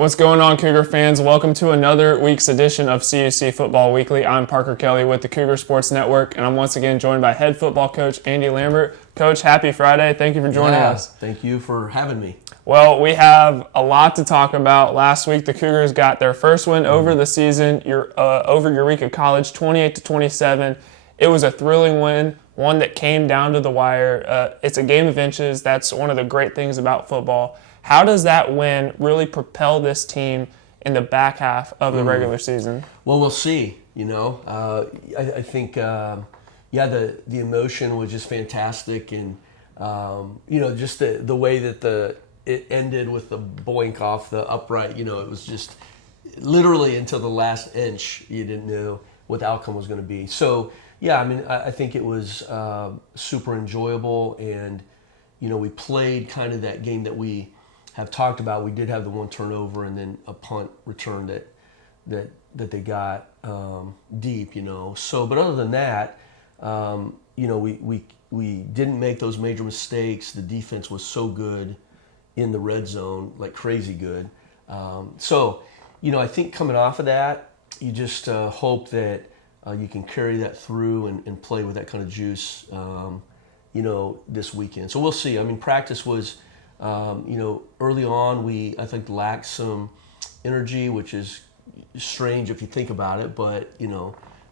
What's going on, Cougar fans? Welcome to another week's edition of CUC Football Weekly. I'm Parker Kelly with the Cougar Sports Network, and I'm once again joined by head football coach Andy Lambert. Coach, happy Friday. Thank you for joining us. Thank you for having me. Well, we have a lot to talk about. Last week, the Cougars got their first win over the season, over Eureka College, 28-27. It was a thrilling win, one that came down to the wire. It's a game of inches. That's one of the great things about football. How does that win really propel this team in the back half of the regular season? Well, we'll see. I think, the emotion was just fantastic, and just the way that it ended with the boink off the upright. It was just literally until the last inch you didn't know what the outcome was going to be. So I think it was super enjoyable, and we played kind of that game that we have talked about. We did have the one turnover and then a punt return that they got deep, So, but other than that, we didn't make those major mistakes. The defense was so good in the red zone, like crazy good. I think coming off of that, you just hope that you can carry that through and play with that kind of juice, this weekend. So we'll see. I mean, practice was, early on, I think lacked some energy, which is strange if you think about it, but,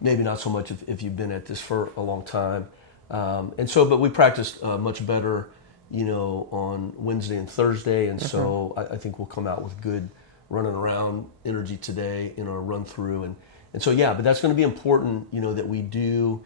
maybe not so much if you've been at this for a long time. But we practiced much better, on Wednesday and Thursday, and so I think we'll come out with good running around energy today in our run through. But that's going to be important, that we do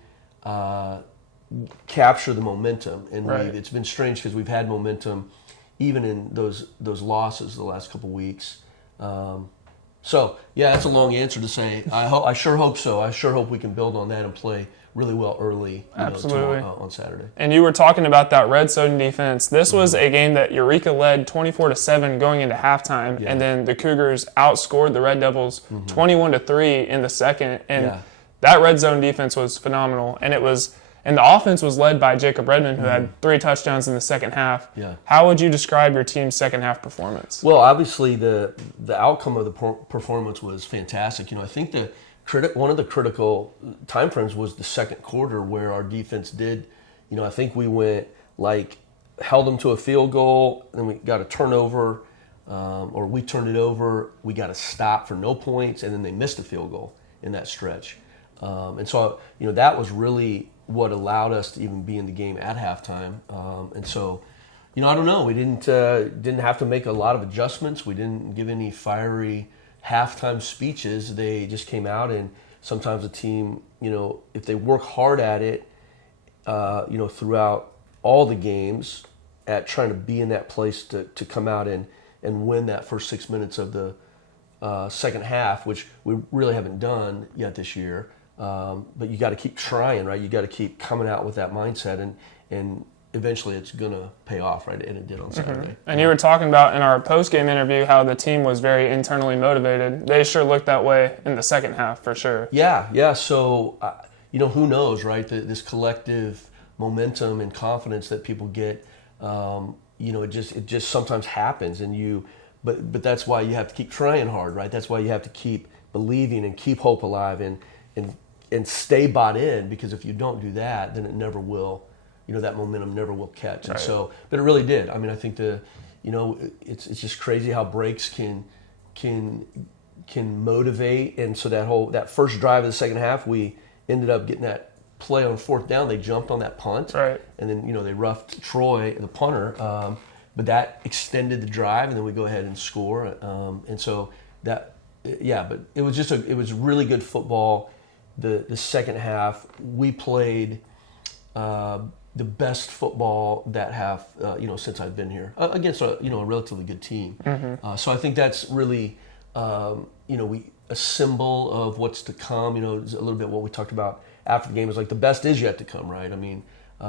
capture the momentum. And it's been strange because we've had momentum even in those losses the last couple weeks. That's a long answer to say. I sure hope so. I sure hope we can build on that and play really well early on Saturday. And you were talking about that red zone defense. This was a game that Eureka led 24-7 going into halftime, and then the Cougars outscored the Red Devils 21-3 in the second. And that red zone defense was phenomenal. And the offense was led by Jacob Redmond, who had 3 touchdowns in the second half. Yeah. How would you describe your team's second half performance? Well, obviously the outcome of the performance was fantastic. I think one of the critical time frames was the second quarter, where our defense did, I think we went held them to a field goal, then we got a turnover, or we turned it over, we got a stop for no points, and then they missed a field goal in that stretch. That was really what allowed us to even be in the game at halftime. I don't know. We didn't have to make a lot of adjustments. We didn't give any fiery halftime speeches. They just came out, and sometimes a team, if they work hard at it, throughout all the games at trying to be in that place to come out and win that first 6 minutes of the second half, which we really haven't done yet this year. But you got to keep trying, right? You got to keep coming out with that mindset, and eventually it's going to pay off, right? And it did on Saturday. And you were talking about in our post-game interview how the team was very internally motivated. They sure looked that way in the second half, for sure. Yeah. So, who knows, right? This collective momentum and confidence that people get, it just sometimes happens, but that's why you have to keep trying hard, right? That's why you have to keep believing and keep hope alive and stay bought in, because if you don't do that, then it never will, that momentum never will catch. Right. And but it really did. I mean, I think it's just crazy how breaks can motivate. And so that first drive of the second half, we ended up getting that play on fourth down. They jumped on that punt, right? And then they roughed Troy, the punter, but that extended the drive, and then we go ahead and score. But it was really good football. The second half, we played the best football that have since I've been here against a relatively good team. So I think that's really a symbol of what's to come. It's a little bit what we talked about after the game is the best is yet to come, right? I mean,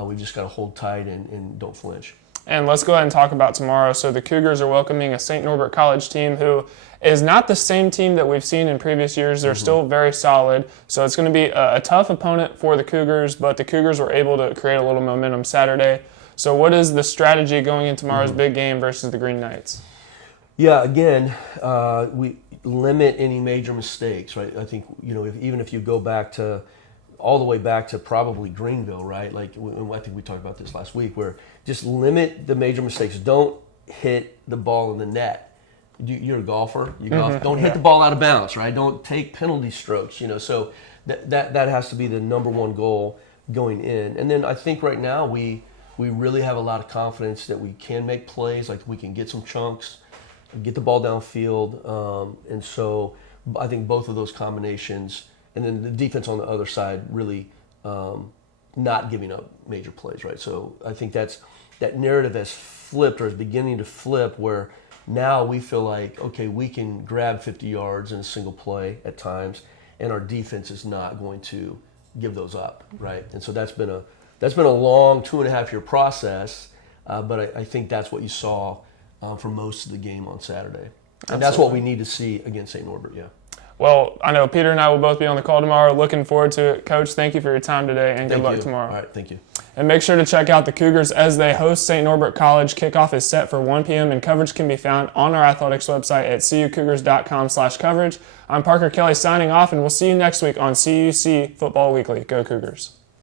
we've just got to hold tight and don't flinch. And let's go ahead and talk about tomorrow. So the Cougars are welcoming a St. Norbert College team who is not the same team that we've seen in previous years. They're still very solid. So it's going to be a tough opponent for the Cougars, but the Cougars were able to create a little momentum Saturday. So what is the strategy going in tomorrow's big game versus the Green Knights? Yeah, again, we limit any major mistakes, right? I think, even if you go back to all the way back to probably Greenville, right? Like, I think we talked about this last week, where just limit the major mistakes. Don't hit the ball in the net. You're a golfer. You golf. Don't hit the ball out of bounds, right? Don't take penalty strokes. So that has to be the number one goal going in. And then I think right now we really have a lot of confidence that we can make plays, like we can get some chunks, get the ball downfield, and so I think both of those combinations, and then the defense on the other side really not giving up major plays, right? So I think that narrative has flipped, or is beginning to flip, where now we feel like, okay, we can grab 50 yards in a single play at times, and our defense is not going to give those up, right? And so that's been a long 2.5-year process, but I think that's what you saw for most of the game on Saturday. And that's what we need to see against St. Norbert, yeah. Well, I know Peter and I will both be on the call tomorrow. Looking forward to it. Coach, thank you for your time today, and good luck tomorrow. All right, thank you. And make sure to check out the Cougars as they host St. Norbert College. Kickoff is set for 1 p.m., and coverage can be found on our athletics website at cucougars.com/coverage. I'm Parker Kelly signing off, and we'll see you next week on CUC Football Weekly. Go Cougars.